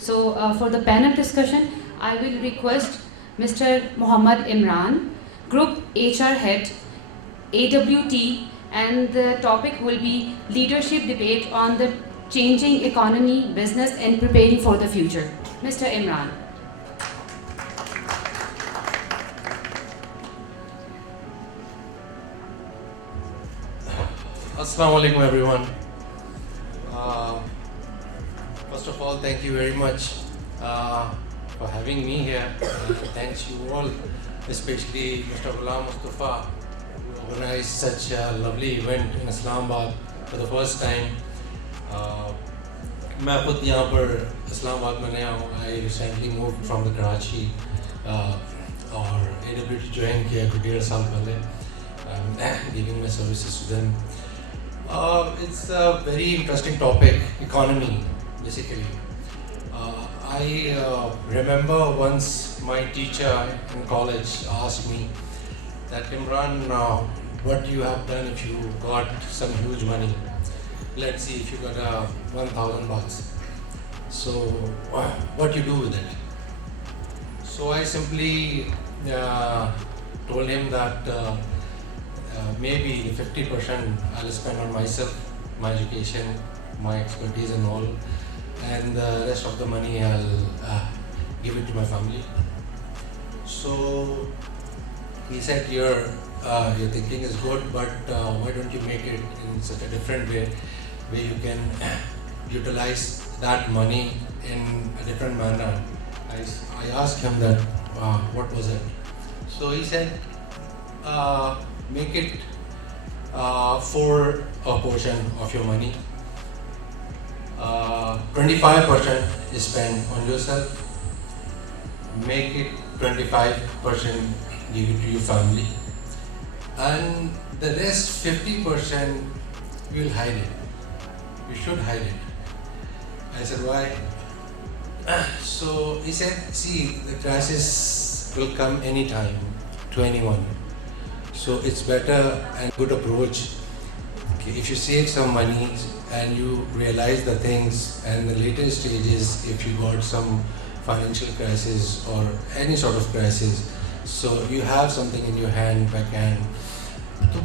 So, for the panel discussion, I will request Mr. Muhammad Imran, Group HR Head, AWT, and the topic will be leadership debate on the changing economy, business, and preparing for the future. Mr. Imran. Assalamu alaikum everyone. Uh, First of all, thank you very much for having me here. Thanks you all, especially Mr. Ghulam Mustafa, who organized such a lovely event in Islamabad for the first time. मैं खुद यहाँ पर इस्लामाबाद में नया हूँ. I recently moved from the Karachi और AWT join किया कुछ 1.5 साल पहले. I'm giving my services to them. It's a very interesting topic, economy, basically. I remember once my teacher in college asked me that, Imran, what you have done if you got some huge money? Let's see if you got 1,000 bucks. So what you do with it? So I simply told him that maybe 50% I'll spend on myself, my education, my expertise and all, and the rest of the money I'll give it to my family. So he said, your thinking is good, but why don't you make it in such a different way where you can utilize that money in a different manner? I asked him that, what was it? So he said, make it for a portion of your money. 25% is spent on yourself. Make it 25% give it to your family, and the rest 50% you will hide it. You should hide it. I said, why? So he said, see, the crisis will come anytime to anyone. So it's better and good approach. Okay, if you save some money and you realize the things, and the later stages, if you got some financial crisis or any sort of crisis, so you have something in your hand, back hand.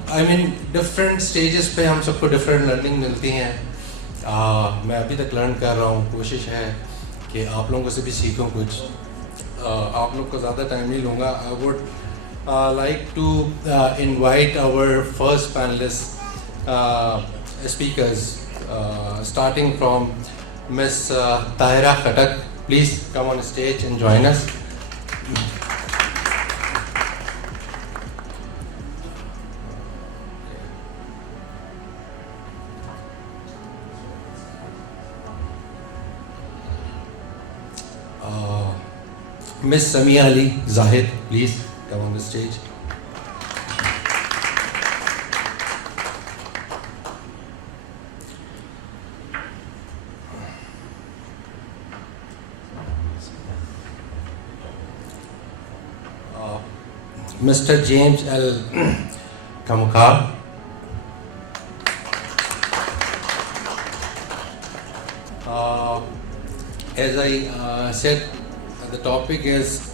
I mean, different stages पे हम सबको different learning मिलती हैं. मैं अभी तक learn कर रहा हूँ. कोशिश है कि आप लोगों से भी सीखूं कुछ. आप लोग को ज़्यादा time नहीं लूँगा. I would like to invite our first panelist speakers, starting from Miss Tahira Khattak. Please come on stage and join us. Miss Samia Ali Zahid, please come on the stage. Mr. James L. Kamukar. As I said, the topic is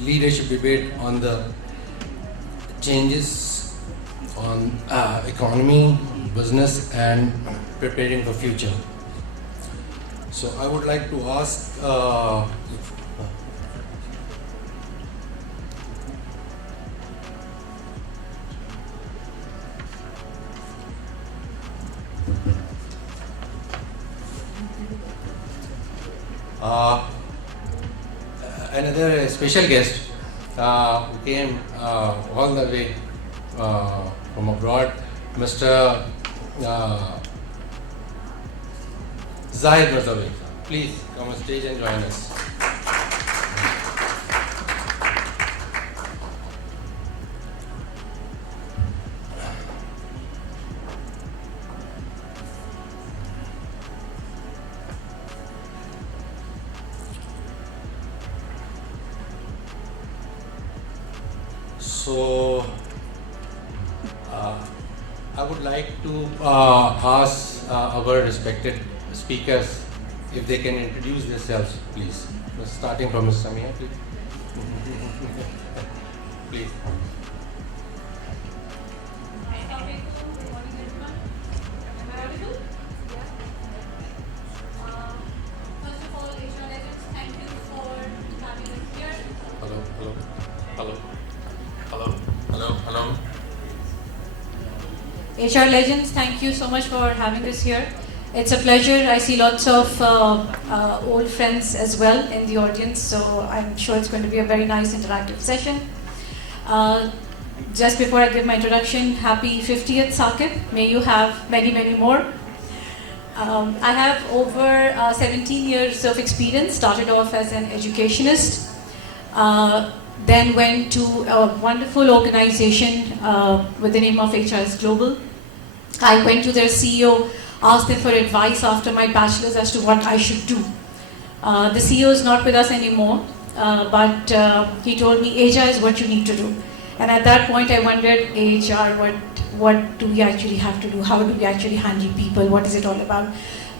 leadership debate on the changes on economy, business, and preparing for future. So I would like to ask another special guest who came all the way from abroad, Mr. Zahid Mirzawi. Please come on stage and join us. So I would like to ask our respected speakers if they can introduce themselves, please. Starting from Ms. Samia, please. Please. Hello, hello, hello, hello, hello, hello. HR Legends, thank you so much for having us here. It's a pleasure. I see lots of old friends as well in the audience, so I'm sure it's going to be a very nice interactive session. Just before I give my introduction, happy 50th Saqib. May you have many, many more. I have over 17 years of experience, started off as an educationist, then went to a wonderful organization with the name of HRS Global. I went to their CEO, asked them for advice after my bachelor's as to what I should do. The CEO is not with us anymore, but he told me, HR is what you need to do. And at that point I wondered, HR, what do we actually have to do? How do we actually handle people? What is it all about?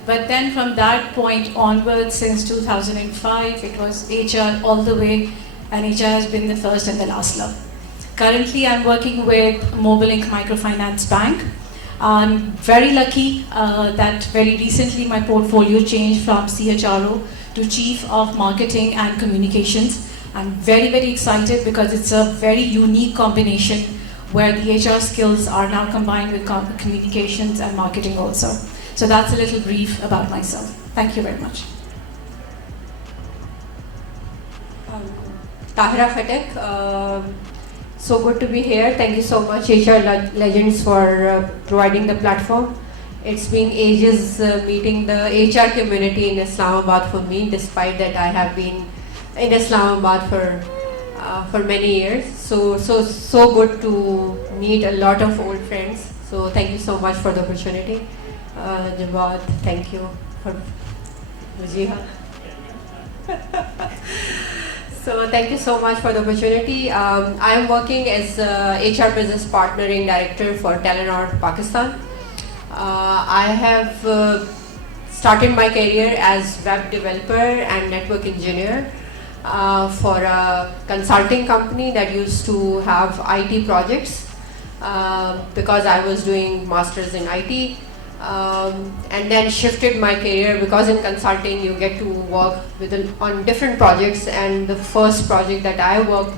But then from that point onwards, since 2005, it was HR all the way, and HR has been the first and the last love. Currently, I'm working with Mobilink Microfinance Bank. I'm very lucky that very recently my portfolio changed from CHRO to Chief of Marketing and Communications. I'm very, very excited because it's a very unique combination where the HR skills are now combined with communications and marketing also. So that's a little brief about myself. Thank you very much. Tahira Khatak, so good to be here. Thank you so much, HR Legends, for providing the platform. It's been ages meeting the HR community in Islamabad for me, despite that I have been in Islamabad for many years. So good to meet a lot of old friends. So thank you so much for the opportunity. Jawad, thank you for Wajiha. So thank you so much for the opportunity. I am working as HR Business Partnering Director for Telenor Pakistan. I have started my career as web developer and network engineer for a consulting company that used to have IT projects because I was doing masters in IT. And then shifted my career because in consulting you get to work on different projects, and the first project that I worked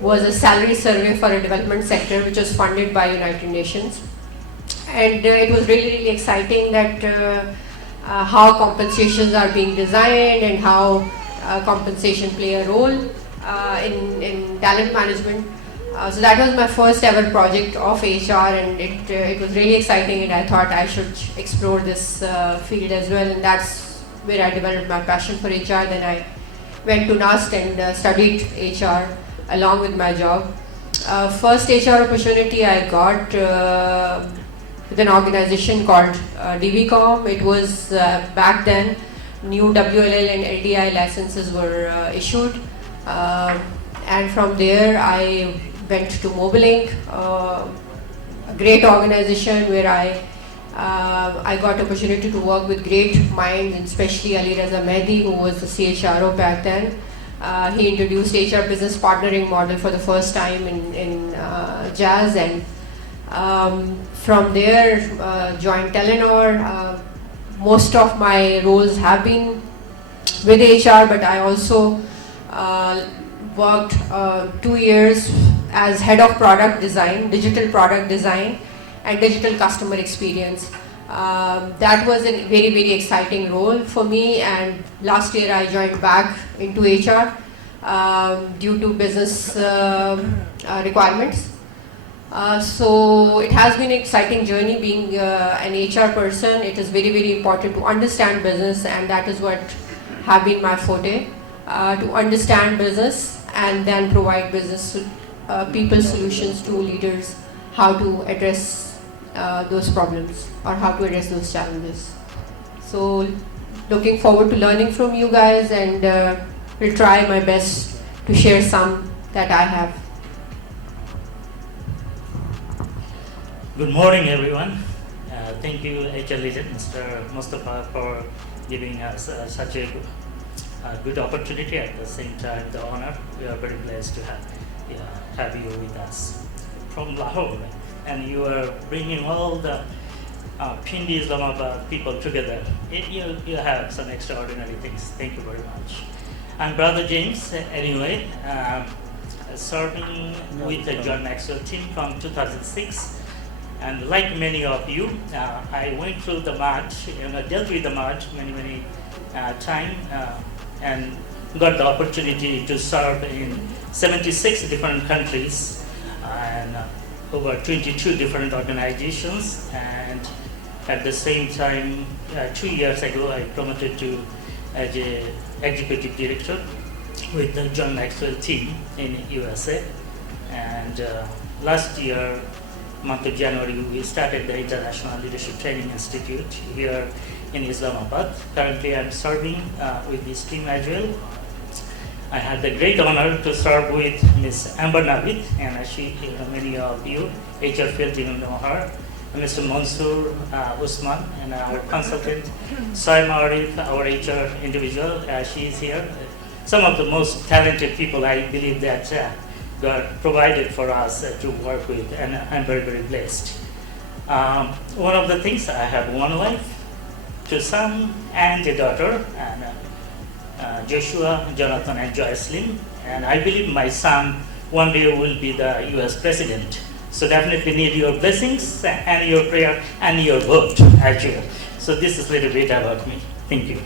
was a salary survey for a development sector which was funded by United Nations. And it was really, really exciting that how compensations are being designed and how compensation play a role in talent management. So that was my first ever project of HR, and it was really exciting, and I thought I should explore this field as well, and that's where I developed my passion for HR. Then I went to NUST and studied HR along with my job. First HR opportunity I got with an organization called DVCom. It was back then new WLL and LDI licenses were issued, and from there I went to Mobilink, a great organization where I got opportunity to work with great minds, and especially Ali Raza Mehdi, who was the CHRO back then. He introduced HR business partnering model for the first time in Jazz, and from there joined Telenor. Most of my roles have been with HR, but I also worked 2 years as head of product design, digital product design and digital customer experience. That was a very, very exciting role for me, and last year I joined back into HR due to business requirements. So it has been an exciting journey being an HR person. It is very, very important to understand business, and that is what have been my forte, to understand business and then provide business people solutions to leaders, how to address those problems or how to address those challenges. So looking forward to learning from you guys, and will try my best to share some that I have. Good morning, everyone. Thank you, HR Legend, Mr. Mustafa, for giving us such a good opportunity, at the same time the honor. We are very blessed to have you with us from Lahore, and you are bringing all the Pindi Islamabad people together. You have some extraordinary things. Thank you very much. I'm Brother James, anyway, serving with the John Maxwell team from 2006. And like many of you, I went through the march, dealt with the march many times, and got the opportunity to serve in 76 different countries and over 22 different organizations. And at the same time, 2 years ago, I promoted to as a executive director with the John Maxwell team in USA. And last year, month of January, we started the International Leadership Training Institute here in Islamabad. Currently, I'm serving with this team as well. I had the great honor to serve with Ms. Amber Navid, and she, many of you, HR field even know her. Mr. Mansoor Usman, and our consultant, Saima Arif, our HR individual, she is here. Some of the most talented people, I believe, that God provided for us to work with, and I'm very blessed. One of the things, I have one wife, 2 sons, and a daughter, and Joshua, Jonathan, and Joycelyn. And I believe my son one day will be the US President. So definitely need your blessings and your prayer and your vote as well. So this is a little bit about me. Thank you.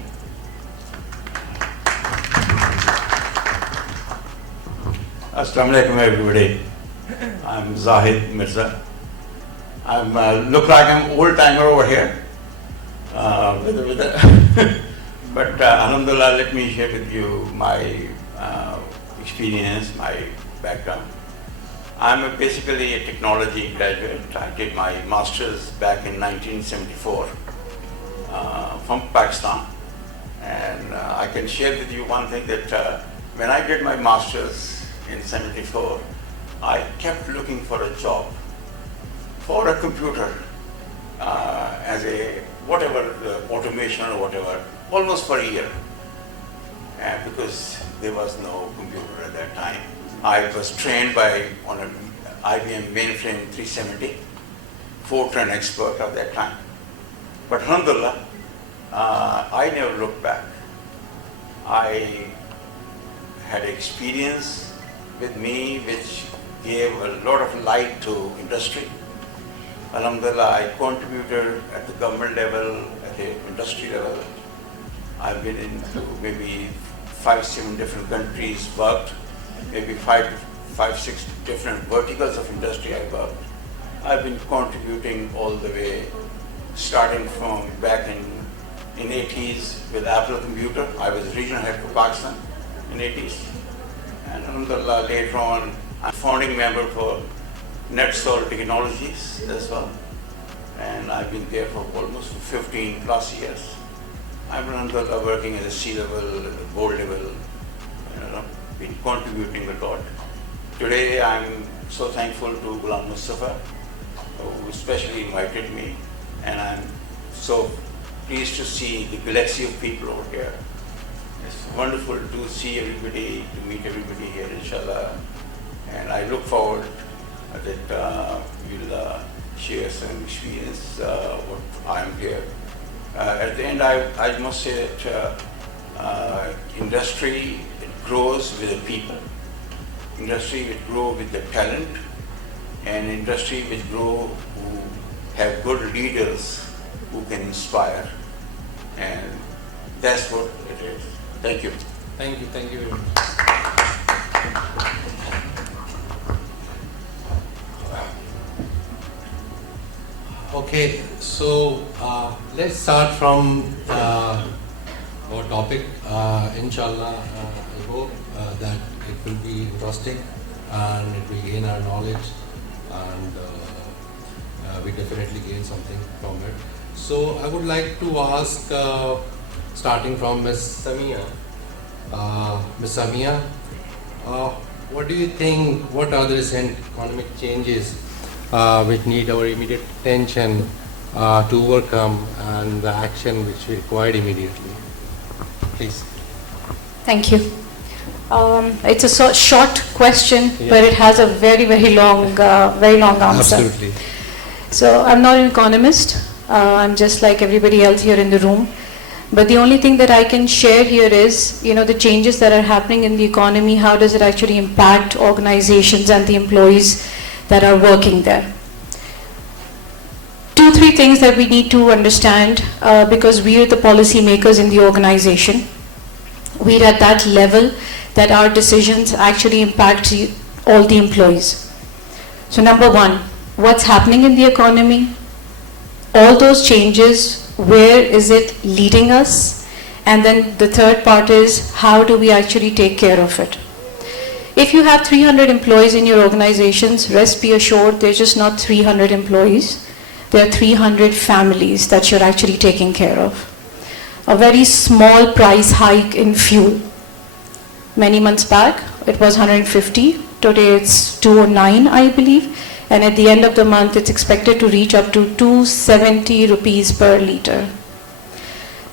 Assalamu alaikum everybody. I'm Zahid Mirza. I'm look like I'm old timer over here. But alhamdulillah, let me share with you my experience, my background. I'm basically a technology graduate. I did my master's back in 1974 from Pakistan. And I can share with you one thing that when I did my master's in 74, I kept looking for a job for a computer as a whatever, automation or whatever, almost for a year. Because there was no computer at that time. I was trained on an IBM mainframe 370, Fortran expert of that time. But alhamdulillah, I never looked back. I had experience with me which gave a lot of light to industry. Alhamdulillah, I contributed at the government level, at the industry level. I've been into maybe 5-7 different countries, worked, maybe 5-6 different verticals of industry I worked. I've been contributing all the way, starting from back in 80s with Apple Computer. I was regional head for Pakistan in 80s. And alhamdulillah, later on, I'm founding member for NetSol Technologies as well. And I've been there for almost 15 plus years. I'm alhamdulillah working at the C-level, at the board level, been contributing a lot. Today I'm so thankful to Ghulam Mustafa, who especially invited me, and I'm so pleased to see the galaxy of people over here. It's wonderful to see everybody, to meet everybody here, inshallah. And I look forward that we'll share some experience what I'm here. At the end, I must say that industry grows with the people. Industry will grow with the talent, and industry will grow who have good leaders who can inspire. And that's what it is. Thank you. Thank you very much. Okay, so let's start from our topic. Inshallah, I hope that it will be interesting and it will gain our knowledge, and we definitely gain something from it. So I would like to ask, starting from Ms. Samia. Ms. Samia, what do you think, what are the recent economic changes which need our immediate attention to overcome and the action which we required immediately. Please. Thank you. It's a short question, Yeah. but it has a very long answer. Absolutely. So I'm not an economist. I'm just like everybody else here in the room. But the only thing that I can share here is, the changes that are happening in the economy, how does it actually impact organizations and the employees that are working there. 2-3 things that we need to understand, because we are the policy makers in the organization. We're at that level that our decisions actually impact all the employees. So number one, what's happening in the economy? All those changes, where is it leading us? And then the third part is, how do we actually take care of it? If you have 300 employees in your organizations, rest be assured, they're just not 300 employees. There are 300 families that you're actually taking care of. A very small price hike in fuel. Many months back, it was 150. Today it's 209, I believe. And at the end of the month, it's expected to reach up to 270 rupees per liter.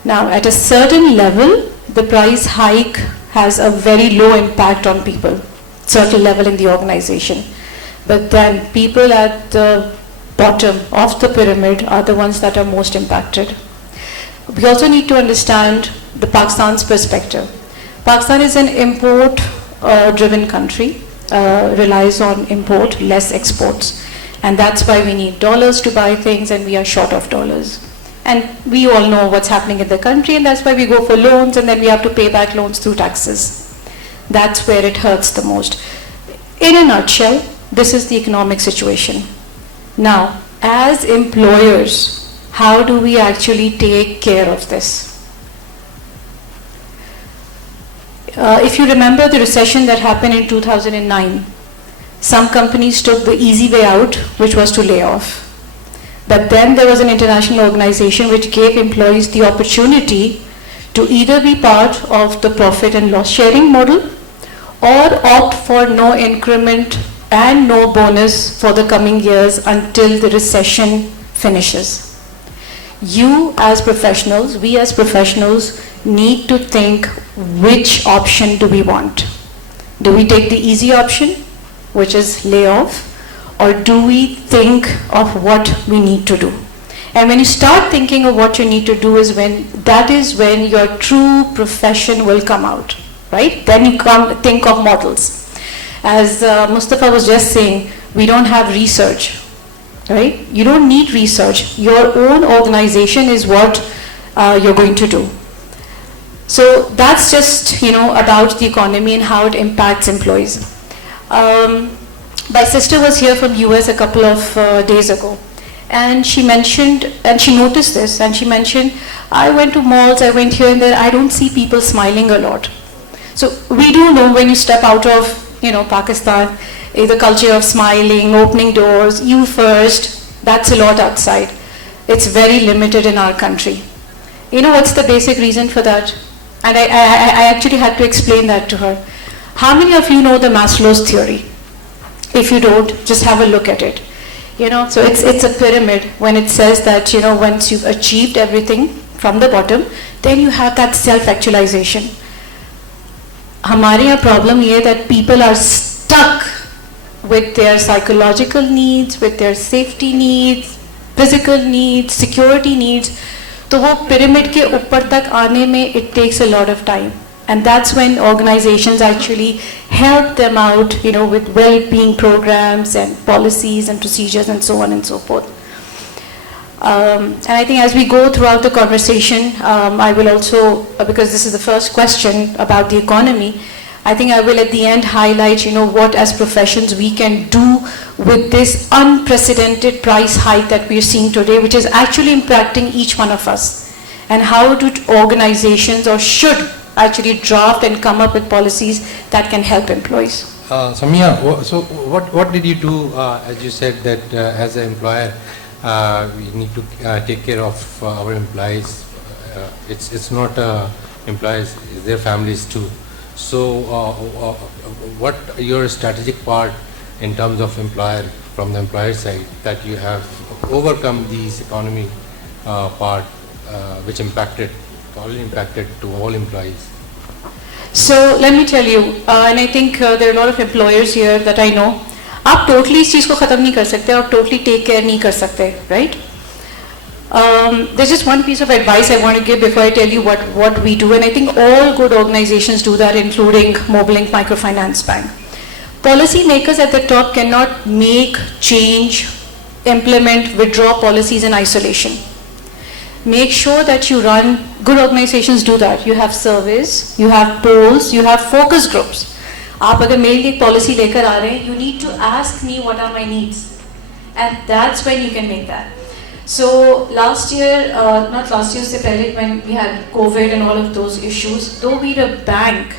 Now, at a certain level, the price hike has a very low impact on people, certain level in the organization. But then people at the bottom of the pyramid are the ones that are most impacted. We also need to understand the Pakistan's perspective. Pakistan is an import-driven country. Relies on import, less exports. And that's why we need dollars to buy things and we are short of dollars. And we all know what's happening in the country, and that's why we go for loans and then we have to pay back loans through taxes. That's where it hurts the most. In a nutshell, this is the economic situation. Now, as employers, how do we actually take care of this? If you remember the recession that happened in 2009, some companies took the easy way out, which was to lay off. But then there was an international organization which gave employees the opportunity to either be part of the profit and loss sharing model or opt for no increment and no bonus for the coming years until the recession finishes. You as professionals, we as professionals need to think, which option do we want? Do we take the easy option, which is layoff, or do we think of what we need to do? And when you start thinking of what you need to do that is when your true profession will come out, right? Then you think of models. As Mustafa was just saying, we don't have research, right? You don't need research. Your own organization is what you're going to do. So that's just, about the economy and how it impacts employees. My sister was here from US a couple of days ago, and she mentioned, and she noticed this, and she mentioned, I went to malls, I went here and there, I don't see people smiling a lot. So we do know when you step out of, Pakistan, the culture of smiling, opening doors, you first, that's a lot outside. It's very limited in our country. You know what's the basic reason for that? And I actually had to explain that to her. How many of you know the Maslow's theory? If you don't, just have a look at it. So it's a pyramid when it says that, once you've achieved everything from the bottom, then you have that self-actualization. Hamare problem ye that people are stuck with their psychological needs, with their safety needs, physical needs, security needs. तो वो pyramid के ऊपर तक आने में it takes a lot of time, and that's when organizations actually help them out, with well-being programs and policies and procedures and so on and so forth. And I think as we go throughout the conversation, I will also, because this is the first question about the economy, I think I will at the end highlight, what as professions we can do with this unprecedented price hike that we are seeing today, which is actually impacting each one of us. And how do organizations or should actually draft and come up with policies that can help employees. Samia, so what did you do, as you said that as an employer, we need to take care of our employees. It's not employees, their families too. So what your strategic part in terms of employer, from the employer side, that you have overcome these economy part which already impacted to all employees? So let me tell you, and I think there are a lot of employers here that I know, आप totally इस चीज़ को ख़त्म नहीं कर सकते, आप totally take care नहीं कर सकते, right? There's just one piece of advice I want to give before I tell you what we do, and I think all good organizations do that, including Mobilink Microfinance Bank. Policy makers at the top cannot make, change, implement, withdraw policies in isolation. Make sure that you run, good organizations do that. You have surveys, you have polls, you have focus groups. आप अगर मेरे लिए policy लेकर आ रहे हैं, you need to ask me what are my needs, and that's when you can make that. So last year, not last year, se pehle, when we had COVID and all of those issues, though we're a bank,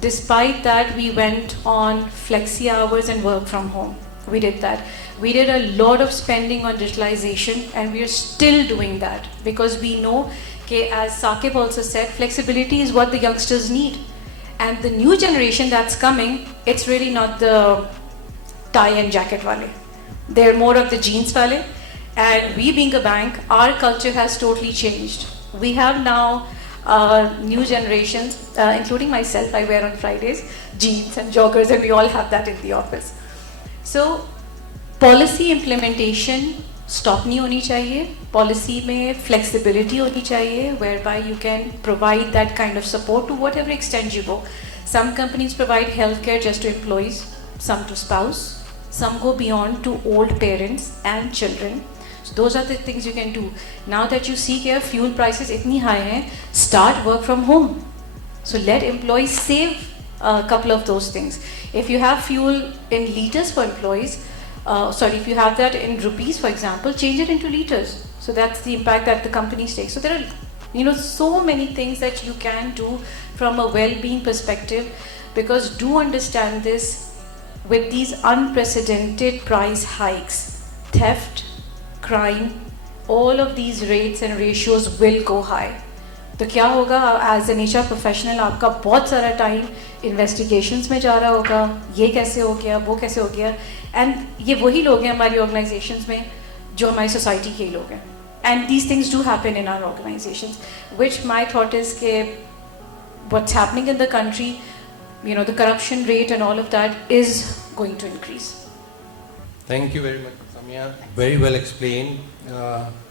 despite that we went on flexi hours and work from home. We did that. We did a lot of spending on digitalization, and we are still doing that because we know that, as Saqib also said, flexibility is what the youngsters need. And the new generation that's coming, it's really not the tie and jacket wale. They're more of the jeans wale. And we being a bank, our culture has totally changed. We have now new generations, including myself, I wear on Fridays jeans and joggers, and we all have that in the office. So policy implementation stop नहीं होनी चाहिए, policy में flexibility होनी चाहिए, whereby you can provide that kind of support to whatever extent you go. Some companies provide healthcare just to employees, some to spouse, some go beyond to old parents and children. So those are the things you can do. Now that you see that fuel prices itni high hai, start work from home. So let employees save a couple of those things. If you have fuel in liters for employees, if you have that in rupees, for example, change it into liters. So that's the impact that the companies take. So there are, so many things that you can do from a well-being perspective, because do understand this, with these unprecedented price hikes, theft, crime, all of these rates and ratios will go high. तो क्या होगा, as an HR professional आपका बहुत सारा time investigations में जा रहा होगा, ये कैसे हो गया, वो कैसे हो गया, and ये वही लोग हैं हमारी organizations में जो हमारी society के लोग हैं, and these things do happen in our organizations, which my thought is कि what's happening in the country, the corruption rate and all of that is going to increase. Thank you very much, Samia. Very well explained.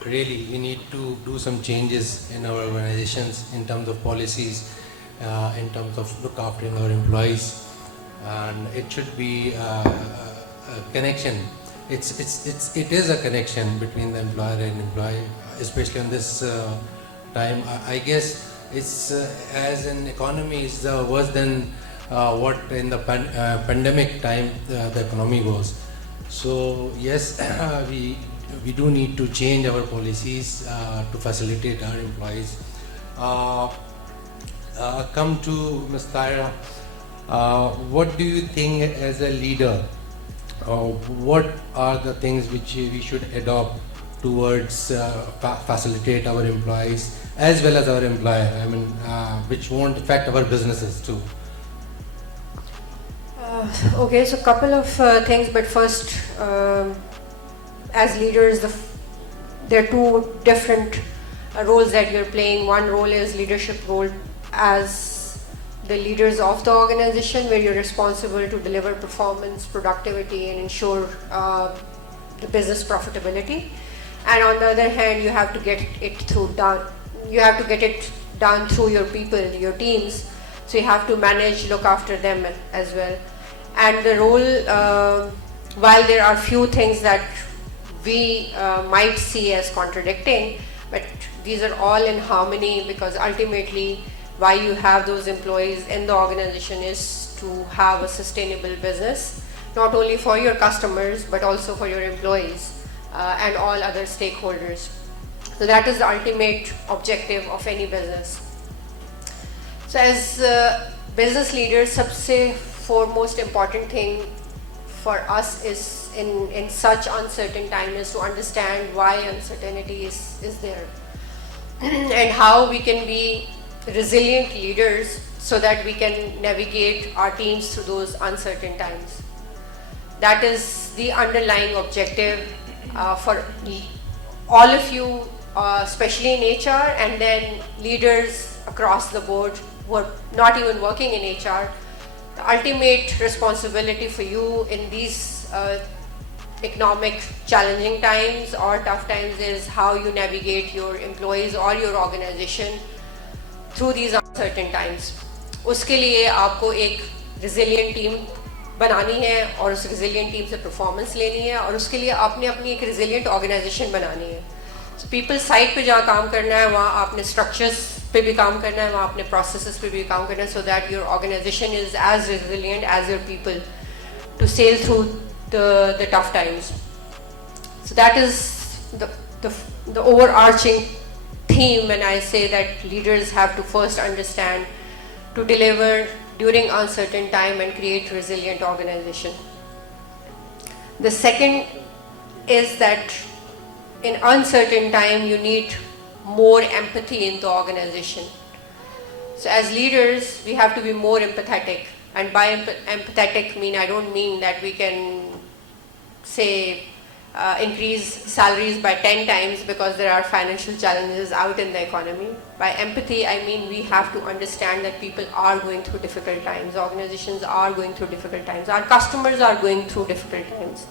Really, we need to do some changes in our organizations in terms of policies, in terms of look after our employees, and it should be a connection. It is a connection between the employer and employee, especially on this time. I guess it's as an economy is worse than what in the pandemic time the economy was. So yes, we do need to change our policies to facilitate our employees. Come to Ms. Tyra. What do you think as a leader? What are the things which we should adopt towards facilitate our employees as well as our employer? I mean, which won't affect our businesses too. Okay, so a couple of things, but first, as leaders, there are two different roles that you're playing. One role is leadership role as the leaders of the organization, where you're responsible to deliver performance, productivity, and ensure the business profitability. And on the other hand, you have to get it done. You have to get it done through your people, your teams. So you have to manage, look after them as well. And the role, while there are few things that we might see as contradicting, but these are all in harmony, because ultimately why you have those employees in the organization is to have a sustainable business, not only for your customers but also for your employees and all other stakeholders. So that is the ultimate objective of any business. So as business leaders, सबसे foremost important thing for us is in such uncertain time is to understand why uncertainty is there and how we can be resilient leaders so that we can navigate our teams through those uncertain times. That is the underlying objective for all of you, especially in HR, and then leaders across the board who are not even working in HR. The ultimate responsibility for you in these economic challenging times or tough times is how you navigate your employees or your organization through these uncertain times. उसके लिए आपको एक resilient team बनानी है और उस resilient team से performance लेनी है और उसके लिए आपने अपनी एक resilient organization बनानी है. So people side पे जहाँ काम करना है वहाँ आपने structures पे भी काम करना है, वहाँ अपने processes पे भी काम करना है, so that your organization is as resilient as your people to sail through the tough times. So that is the overarching theme when I say that leaders have to first understand to deliver during uncertain time and create resilient organization. The second is that in uncertain time you need more empathy in the organization. So as leaders we have to be more empathetic, and by empathetic I don't mean that we can say increase salaries by 10 times because there are financial challenges out in the economy. By empathy I mean we have to understand that people are going through difficult times, organizations are going through difficult times, our customers are going through difficult times.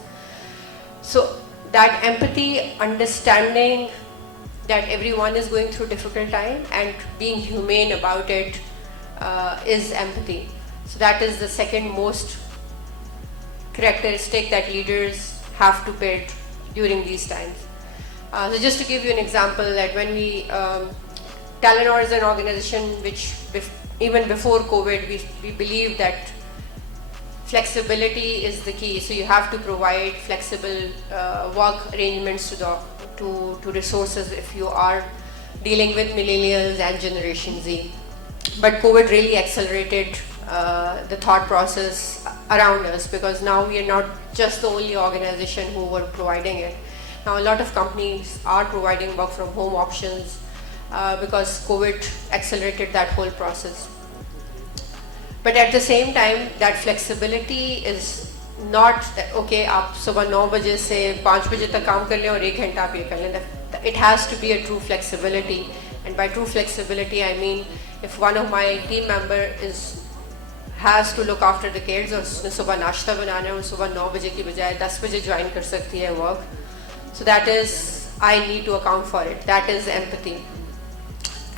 So that empathy, understanding that everyone is going through difficult time and being humane about it is empathy. So that is the second most characteristic that leaders have to build during these times. So just to give you an example, that when we, Telenor is an organization which even before COVID we believe that flexibility is the key. So you have to provide flexible work arrangements to resources if you are dealing with millennials and Generation Z. But COVID really accelerated the thought process around us, because now we are not just the only organization who were providing it. Now a lot of companies are providing work from home options because COVID accelerated that whole process. But at the same time, that flexibility is not that, okay, आप सुबह 9 बजे से 5 बजे तक काम कर लें और 1 घंटा आप ये कर लें. It has to be a true flexibility, and by true flexibility I mean if one of my team member has to look after the kids और उसने सुबह नाश्ता बनाना है और सुबह 9 बजे की बजाय 10 बजे ज्वाइन कर सकती है work. So that is, I need to account for it. That is empathy,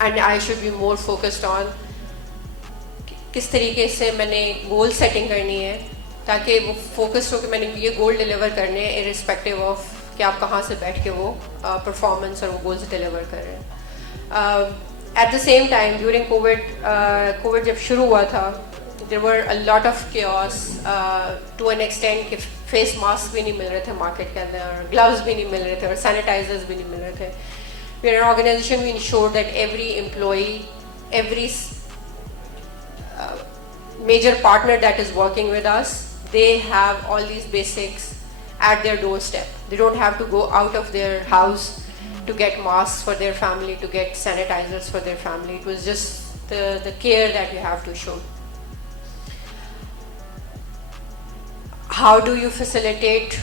and I should be more focused on किस तरीके से मैंने गोल सेटिंग करनी है ताकि वो फोकस हो कि मैंने ये गोल डिलीवर करने हैं इरिस्पेक्टिव ऑफ कि आप कहाँ से बैठ के वो परफॉर्मेंस और वो गोल्स डिलीवर कर रहे हैं. At the same time during covid जब शुरू हुआ था, there were a lot of chaos to an extent कि फेस मास्क भी नहीं मिल रहे थे मार्केट के अंदर, ग्लव्स भी नहीं मिल रहे थे और सैनिटाइजर्स भी नहीं मिल रहे थे. We are an organisation, we ensure that every employee, every major partner that is working with us, they have all these basics at their doorstep. They don't have to go out of their house to get masks for their family, to get sanitizers for their family. It was just the care that you have to show. How do you facilitate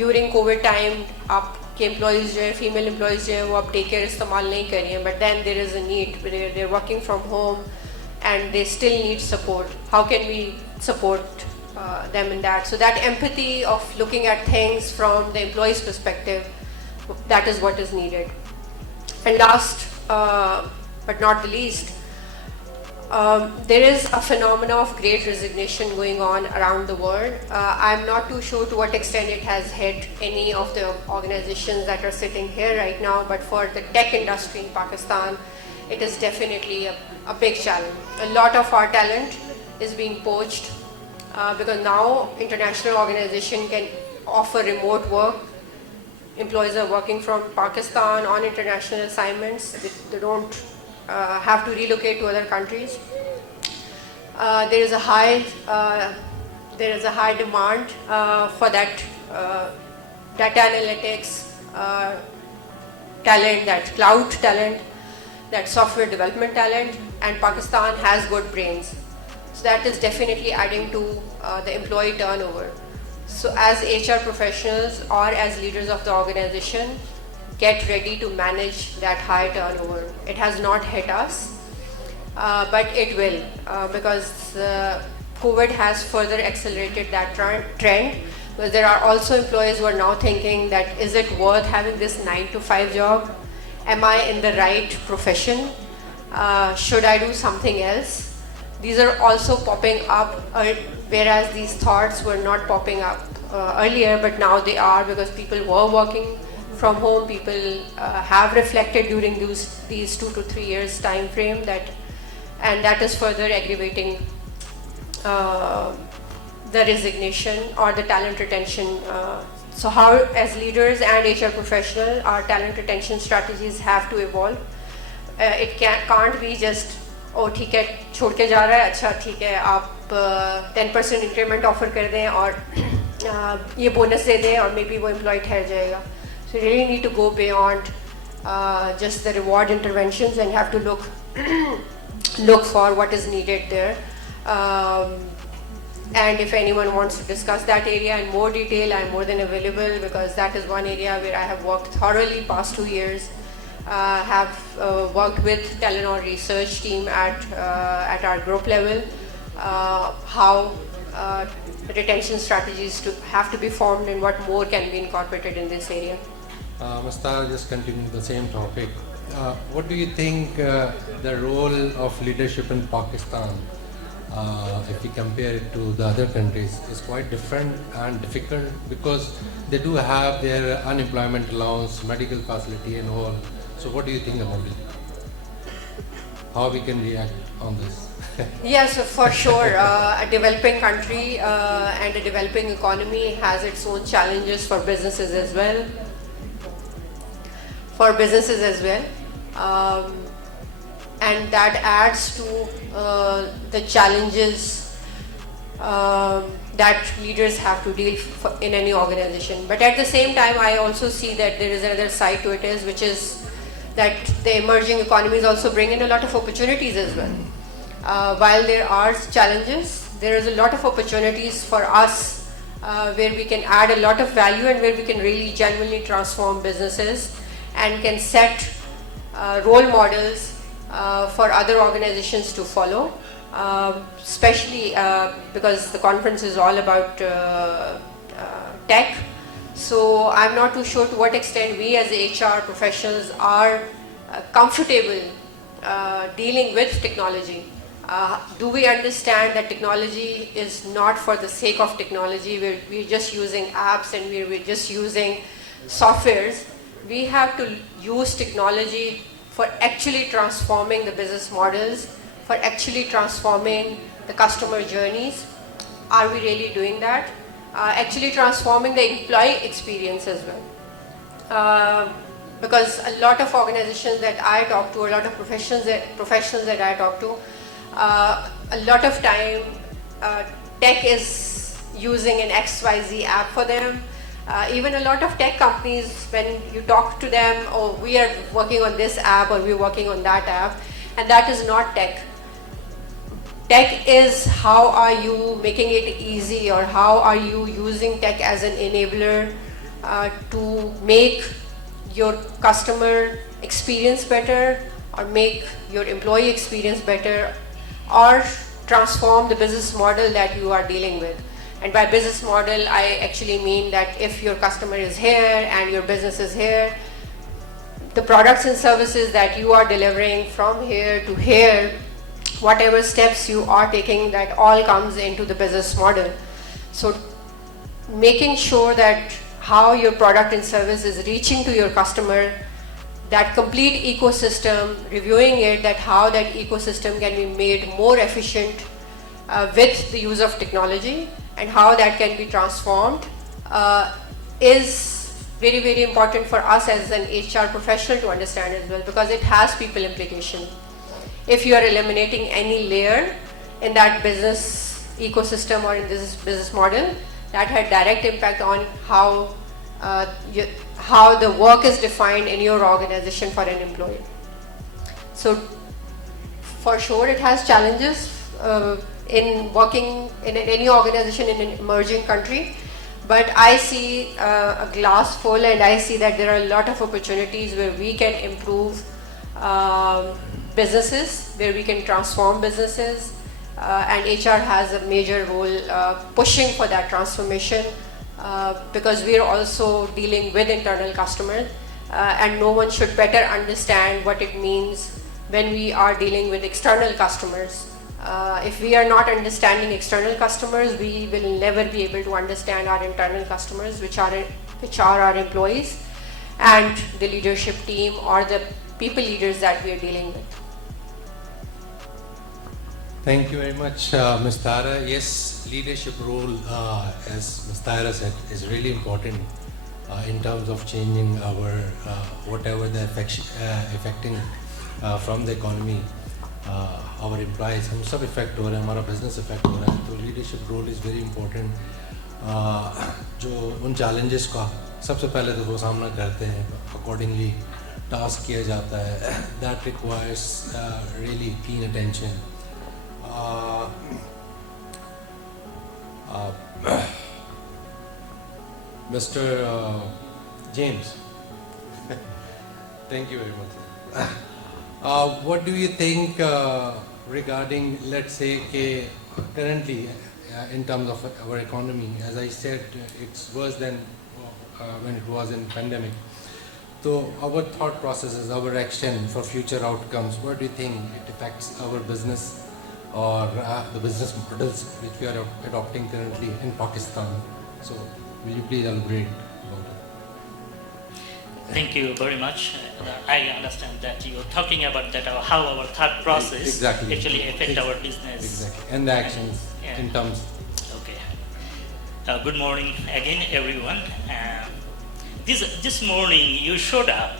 during COVID time? आपके employees जो हैं, female employees जो हैं, वो आप daycare इस्तेमाल नहीं कर रही हैं, but then there is a need. They're working from home and they still need support. How can we support them in that? So that empathy of looking at things from the employee's perspective, that is what is needed. And last but not the least, there is a phenomena of great resignation going on around the world. I'm not too sure to what extent it has hit any of the organizations that are sitting here right now, but for the tech industry in Pakistan, it is definitely a big challenge. A lot of our talent is being poached because now international organization can offer remote work. Employees are working from Pakistan on international assignments. They don't have to relocate to other countries. There is a high demand for that data analytics talent, that cloud talent, that software development talent, and Pakistan has good brains. So that is definitely adding to the employee turnover. So as HR professionals or as leaders of the organization, get ready to manage that high turnover. It has not hit us, but it will, because COVID has further accelerated that trend. But there are also employees who are now thinking that, is it worth having this 9 to 5 job? Am I in the right profession? Should I do something else? These are also popping up, whereas these thoughts were not popping up earlier, but now they are, because people were working from home. People have reflected during these 2 to 3 years time frame, and that is further aggravating the resignation or the talent retention. So how, as leaders and HR professional, our talent retention strategies have to evolve. It can't be just, oh ठीक है छोड़ के जा रहा है, अच्छा ठीक है आप 10% increment offer कर दें और ये bonus दे दें और maybe वो employee ठहर जाएगा. So you really need to go beyond just the reward interventions and have to look for what is needed there. And if anyone wants to discuss that area in more detail, I'm more than available, because that is one area where I have worked thoroughly past 2 years. Have worked with Telenor research team at our group level, how retention strategies have to be formed and what more can be incorporated in this area. Mustar, just continuing the same topic. What do you think the role of leadership in Pakistan, if we compare it to the other countries, is quite different and difficult, because they do have their unemployment allowance, medical facility and all. So what do you think about it? How we can react on this? Yes, for sure. A developing country and a developing economy has its own challenges for businesses as well. And that adds to the challenges that leaders have to deal in any organization. But at the same time, I also see that there is another side to it, which is that the emerging economies also bring in a lot of opportunities as well. While there are challenges, there is a lot of opportunities for us where we can add a lot of value and where we can really genuinely transform businesses and can set role models for other organizations to follow, especially because the conference is all about tech. So I'm not too sure to what extent we as HR professionals are comfortable dealing with technology. Do we understand that technology is not for the sake of technology, we're just using apps and we're just using softwares? We have to use technology for actually transforming the business models, for actually transforming the customer journeys. Are we really doing that? Actually transforming the employee experience as well. Because a lot of organizations that I talk to, a lot of professionals that I talk to, a lot of time tech is using an XYZ app for them. Even a lot of tech companies, when you talk to them, oh, we are working on this app or we're working on that app, and that is not tech. Tech is how are you making it easy, or how are you using tech as an enabler to make your customer experience better, or make your employee experience better, or transform the business model that you are dealing with. And by business model, I actually mean that if your customer is here and your business is here, the products and services that you are delivering from here to here, whatever steps you are taking, that all comes into the business model. So making sure that how your product and service is reaching to your customer, that complete ecosystem, reviewing it, that how that ecosystem can be made more efficient with the use of technology, and how that can be transformed is very, very important for us as an HR professional to understand as well, because it has people implication. If you are eliminating any layer in that business ecosystem or in this business model, that had direct impact on how the work is defined in your organization for an employee. So for sure it has challenges in working in any organization in an emerging country, but I see a glass full, and I see that there are a lot of opportunities where we can improve businesses, where we can transform businesses, and HR has a major role pushing for that transformation because we are also dealing with internal customers, and no one should better understand what it means when we are dealing with external customers. If we are not understanding external customers, we will never be able to understand our internal customers, which are our employees and the leadership team or the people leaders that we are dealing with. Thank you very much, Ms. Tara. Yes, leadership role, as Ms. Tara said, is really important in terms of changing our whatever the affecting from the economy. Our employees, हम सब effect हो रहे हैं, हमारा business effect हो रहा है, तो leadership role is very important. जो उन चैलेंजेस का सबसे पहले तो वो सामना करते हैं, अकॉर्डिंगली टास्क किया जाता है, दैट रिक्वायर्स रियली कीन attention. Mr. James, thank you very much. What do you think regarding, let's say, currently in terms of our economy? As I said, it's worse than when it was in pandemic. So our thought processes, our action for future outcomes, what do you think it affects our business or the business models which we are adopting currently in Pakistan? So will you please elaborate about it? Thank you very much. I understand that you're talking about that how our thought process Exactly. actually affect our business. Exactly. And the actions Yeah. in terms. Okay. Good morning again, everyone. This morning you showed up.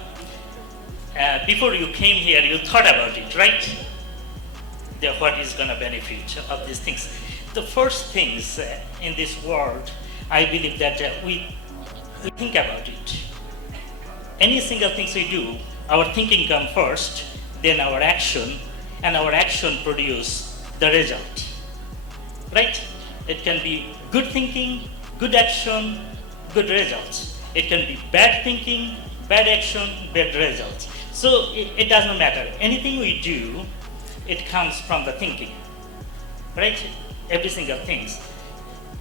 Before you came here, you thought about it, right? What is going to benefit of these things? The first things in this world, I believe that we think about it. Any single things we do, our thinking comes first, then our action, and our action produce the result. Right? It can be good thinking, good action, good results. It can be bad thinking, bad action, bad results. So it does not matter. Anything we do, it comes from the thinking. Right? Every single thing.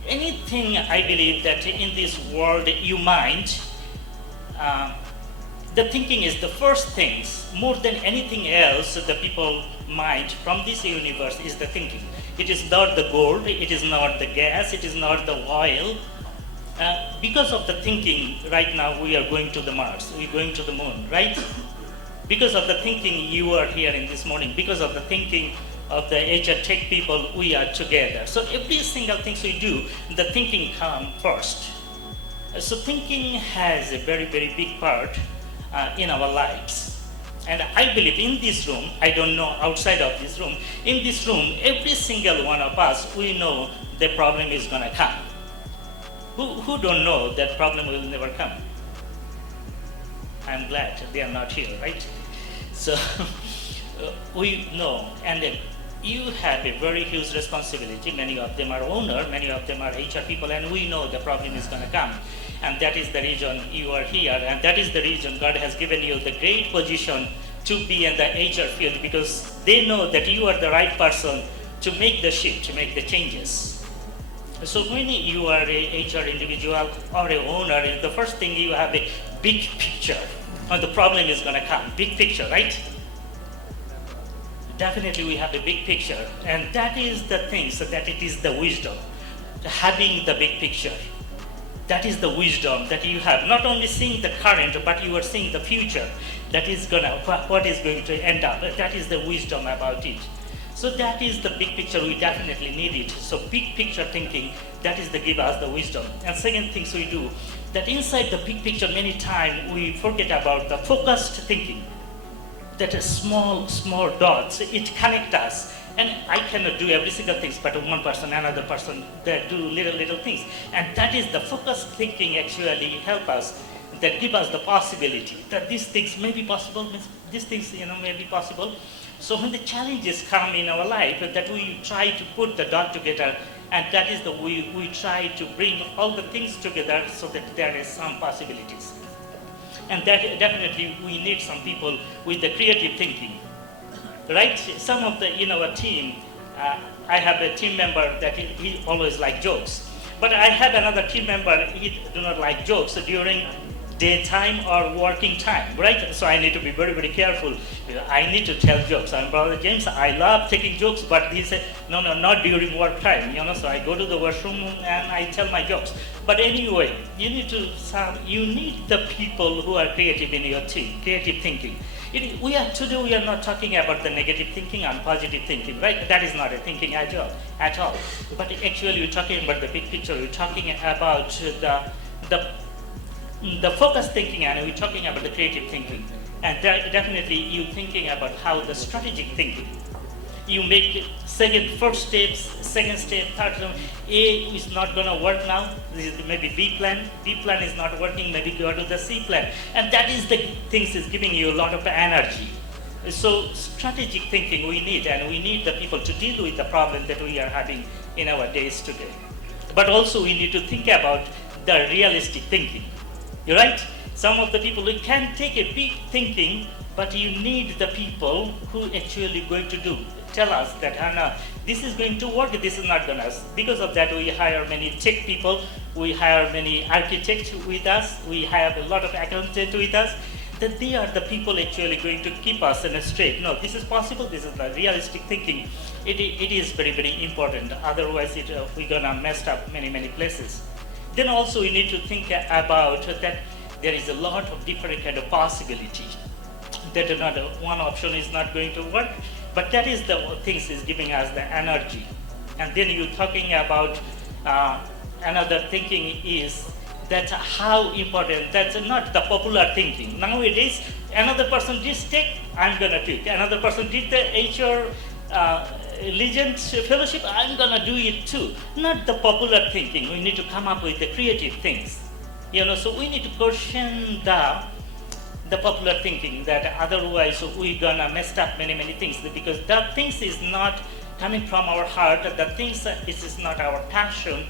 Anything I believe that in this world you mind, the thinking is the first things. More than anything else, the people mind from this universe is the thinking. It is not the gold, it is not the gas, it is not the oil. Because of the thinking, right now we are going to the Mars, we are going to the moon, right? Because of the thinking, you are here in this morning. Because of the thinking of the HR Tech people, we are together. So every single thing we do, the thinking comes first. So thinking has a very, very big part in our lives. And I believe in this room, I don't know outside of this room, in this room, every single one of us, we know the problem is going to come. Who don't know that problem will never come? I'm glad they are not here, right? So we know, and you have a very huge responsibility. Many of them are owners, many of them are HR people, and we know the problem is going to come. And that is the reason you are here, and that is the reason God has given you the great position to be in the HR field, because they know that you are the right person to make the shift, to make the changes. So when you are a HR individual or an owner, the first thing you have a big picture, and the problem is going to come. Big picture, right? Definitely we have a big picture, and that is the thing, so that it is the wisdom, having the big picture. That is the wisdom that you have, not only seeing the current, but you are seeing the future. That is what is going to end up. That is the wisdom about it. So that is the big picture, we definitely need it. So big picture thinking, that is the give us the wisdom. And second things we do, that inside the big picture many times we forget about the focused thinking. That is small dots, it connects us. And I cannot do every single thing, but one person, another person, they do little things. And that is the focused thinking actually help us, that give us the possibility that these things may be possible, these things may be possible. So when the challenges come in our life, that we try to put the dot together And that is the way we try to bring all the things together so that there is some possibilities. And that definitely we need some people with the creative thinking, right? Some of the, in our team, I have a team member that he always like jokes. But I have another team member, he do not like jokes during daytime or working time, right? So I need to be very, very careful. I need to tell jokes. And Brother James, I love taking jokes, but he said, no, not during work time, So I go to the washroom and I tell my jokes. But anyway, you need the people who are creative in your team, creative thinking. Today we are not talking about the negative thinking and positive thinking, right? That is not a thinking at all. But actually we're talking about the big picture. We're talking about the focused thinking, and we're talking about the creative thinking. And definitely you thinking about how the strategic thinking. You make first steps, second step, third step. A is not going to work now. This is maybe B plan. B plan is not working. Maybe go to the C plan. And that is the things is giving you a lot of energy. So strategic thinking we need, and we need the people to deal with the problem that we are having in our days today. But also we need to think about the realistic thinking. You're right. Some of the people who can take a big thinking, but you need the people who actually going to tell us that this is going to work, this is not going to. Because of that, we hire many tech people, we hire many architects with us, we have a lot of accountants with us, that they are the people actually going to keep us in a straight. No, this is possible, this is the realistic thinking. It is very, very important. Otherwise, we're going to mess up many, many places. Then also we need to think about that there is a lot of different kind of possibility. That one option is not going to work, but that is the things is giving us the energy. And then you're talking about another thinking is that how important, that's not the popular thinking. Nowadays, another person did tech, I'm gonna take. Another person did the HR Legend Fellowship, I'm gonna do it too. Not the popular thinking. We need to come up with the creative things. So we need to question the popular thinking, that otherwise we're gonna mess up many, many things, because that things is not coming from our heart, the things this is not our passion.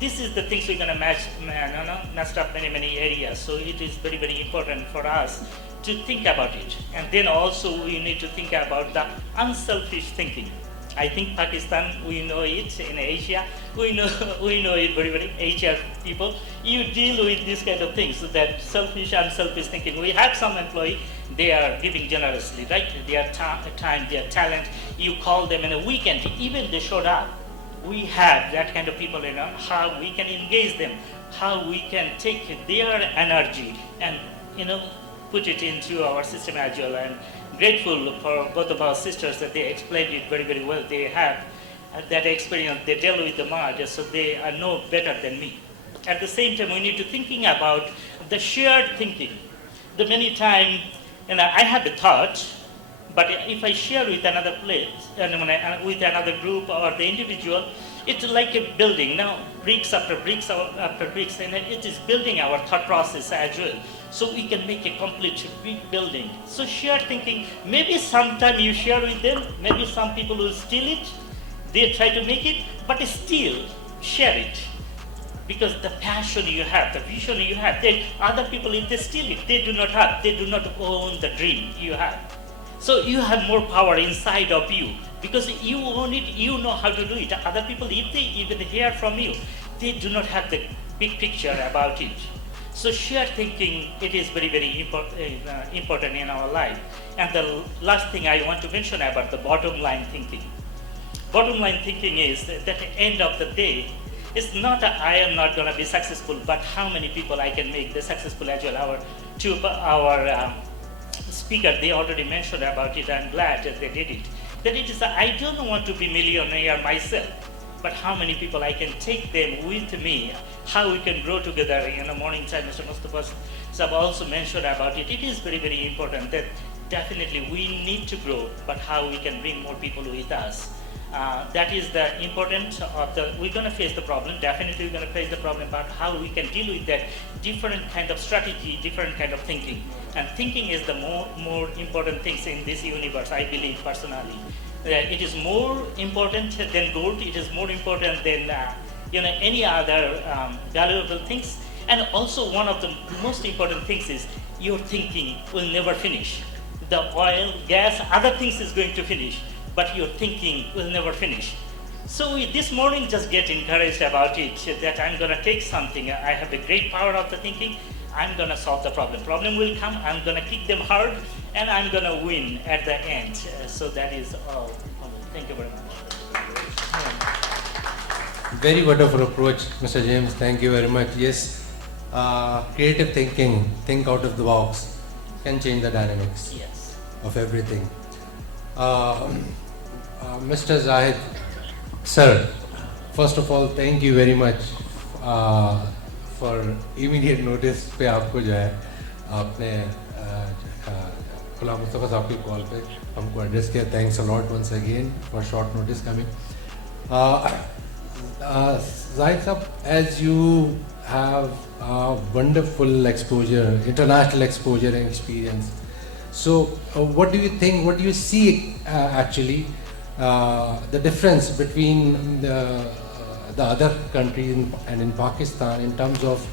This is the things we're gonna mess up many, many areas. So it is very, very important for us to think about it. And then also we need to think about the unselfish thinking. I think Pakistan, we know it. In Asia, we know it very, very. HR people, you deal with these kind of things, that selfish, unselfish thinking. We have some employee, they are giving generously, right? Their time, their talent. You call them in a weekend, even they showed up. We have that kind of people, how we can engage them, how we can take their energy and, put it into our system as well. And grateful for both of our sisters that they explained it very, very well. They have that experience, they deal with the mud, so they know better than me. At the same time, we need to thinking about the shared thinking. The many time, I have a thought, but if I share with another place, with another group or the individual, it's like a building. Now, bricks after bricks after bricks, and it is building our thought process as well. So we can make a complete big building. So shared thinking, maybe sometime you share with them, maybe some people will steal it, they try to make it, but still share it. Because the passion you have, the vision you have, other people, if they steal it, they do not own the dream you have. So you have more power inside of you, because you own it, you know how to do it. Other people, if they even hear from you, they do not have the big picture about it. So shared thinking, it is very, very important in our life. And the last thing I want to mention about the bottom line thinking. Bottom line thinking is that at the end of the day, it's not that I am not going to be successful, but how many people I can make the successful as well. Our speaker, they already mentioned about it. I'm glad that they did it. That it is, I don't want to be millionaire myself, but how many people I can take them with me, how we can grow together. In the morning time, Mr. Mustafa Sab also mentioned about it. It is very, very important that definitely we need to grow, but how we can bring more people with us. That is the importance of we're going to face the problem, definitely we're going to face the problem, but how we can deal with that different kind of strategy, different kind of thinking. And thinking is the more important things in this universe, I believe personally. It is more important than gold. It is more important than any other valuable things. And also one of the most important things is your thinking will never finish. The oil, gas, other things is going to finish, but your thinking will never finish. So this morning, just get encouraged about it, that I'm going to take something. I have the great power of the thinking. I'm going to solve the problem. Problem will come. I'm going to kick them hard, and I'm going to win at the end. So that is all. Thank you very much. Very wonderful approach, Mr. James. Thank you very much. Yes, creative thinking, think out of the box, can change the dynamics Yes. of everything. Mr. Zahid, sir, first of all, thank you very much for immediate notice पे आपको जो है आपने गुलाम मुस्तफ़ा साहब की call पे हमको address किया. Thanks a lot once again for short notice coming. Zahid sahab, as you have wonderful exposure, international exposure and experience, so what do you think, what do you see actually the difference between the other countries and in Pakistan in terms of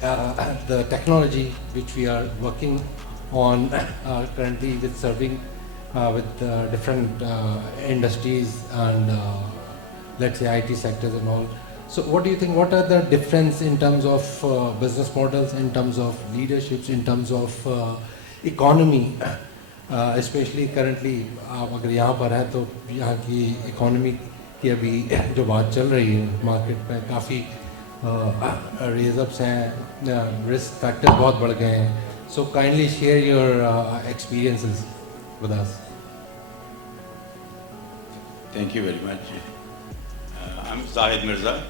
the technology which we are working on currently with serving with different industries and let's say IT sectors and all. So what do you think, what are the difference in terms of business models, in terms of leaderships, in terms of economy, especially currently आप अगर यहाँ पर हैं तो यहाँ की economy की अभी जो बात चल रही है market में काफ़ी raise ups हैं, risk factors बहुत बढ़ गए हैं. So kindly share your experiences with us. Thank you very much. I'm Zahid Mirza.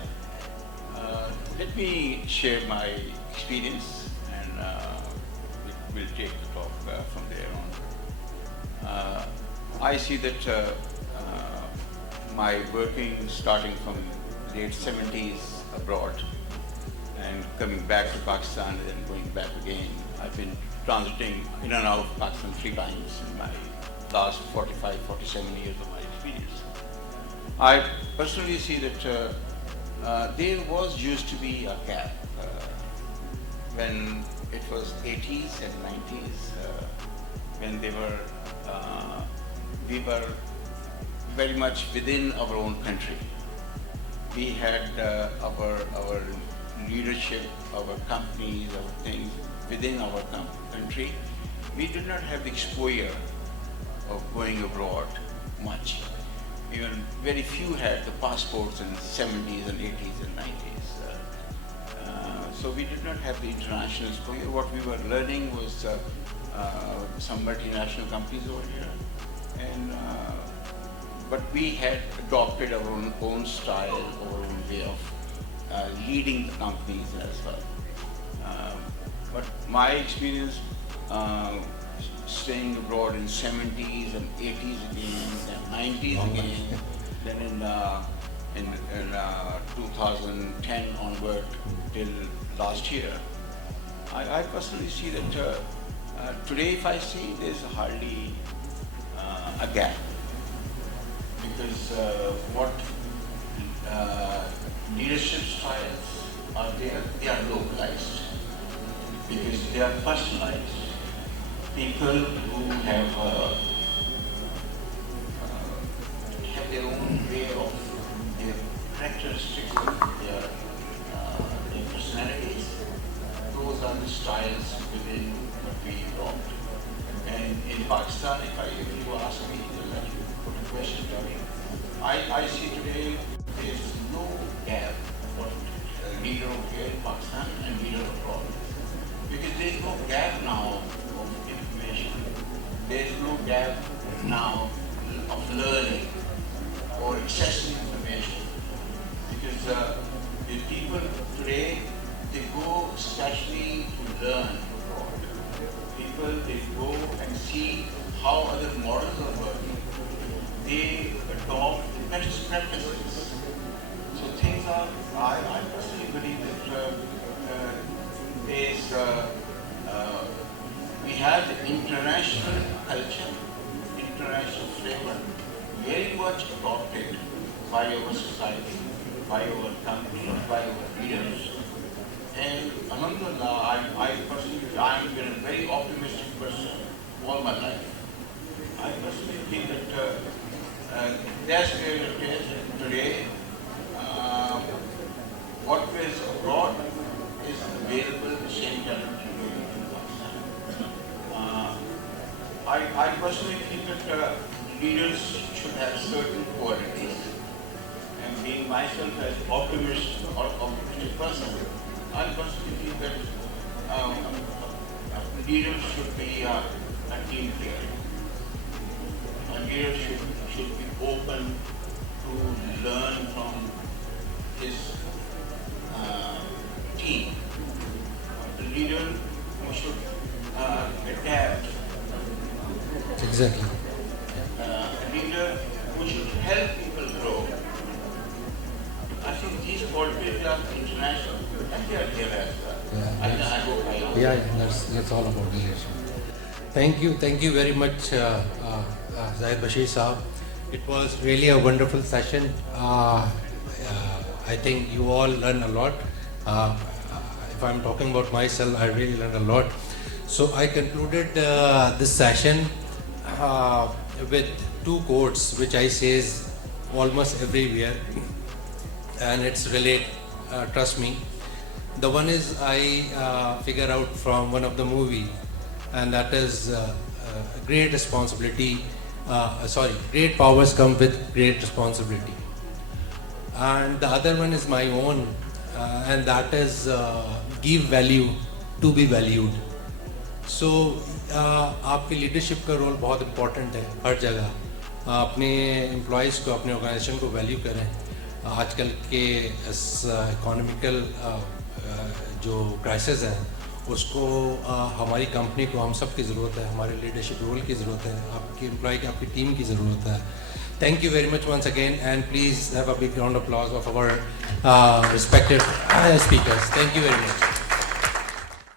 Let me share my experience and we'll take the talk from there on. I see that my working starting from late 70s abroad and coming back to Pakistan and then going back again. I've been transiting in and out of Pakistan 3 times in my last 45, 47 years of my experience. I personally see that there was used to be a gap when it was 80s and 90s when they were we were very much within our own country. We had our leadership, our companies, our things within our country. We did not have the exposure of going abroad much. Even very few had the passports in the 70s and 80s and 90s. So we did not have the international exposure. What we were learning was some multinational companies over here. And, but we had adopted our own style, our own way of leading the companies as well. But my experience staying abroad in 70s and 80s again, then 90s again, then in 2010 onward till last year, I personally see that today if I see there's hardly a gap because what leadership styles are there, they are localized because they are personalized. People who have their own way of their characteristics, their personalities. Those are the styles within what we brought. And in Pakistan, if you ask me, let you put a question to me, I see today there is no gap for a leader over here in Pakistan and leader abroad. Because there is no gap now of information. There is no gap now of learning or accessing information. Because the people today, they go especially to learn abroad. People, they go and see how other models are working. They adopt the best practices. So things are, I personally believe that we have the international culture, international flavor. very much adopted by our society, by our company, by our leaders. And alhamdulillah, I personally, I've been a very optimistic person all my life. I personally think that that's where it is today. What is abroad is available the same time in Pakistan. I personally think that leaders should have certain qualities. And being myself as optimist or optimistic person, I personally think that leaders should be a team player. A leader should be open to learn from his team. The leader who should adapt. Exactly. A leader who should help people grow. I think these qualities are international. And they are here as well. I hope I know. Yeah, that's all about leadership. Thank you very much, Zahid Bashir Saab. It was really a wonderful session. I think you all learned a lot. If I'm talking about myself, I really learned a lot. So I concluded this session with two quotes, which I say almost everywhere, and it's relate. Trust me. The one is I figure out from one of the movie, and that is great responsibility. Great powers come with great responsibility. And the other one is my own, and that is give value to be valued. So आपकी leadership का role बहुत important है हर जगह. अपने employees को, अपने organisation को value करें. आजकल के इकोनॉमिकल जो क्राइसिस है उसको हमारी कंपनी को, हम सब की ज़रूरत है, हमारे लीडरशिप रोल की ज़रूरत है, आपकी एम्प्लॉय की, आपकी टीम की ज़रूरत है. Thank you very much once again, and please have a big round of applause of our respected speakers. Thank you very much.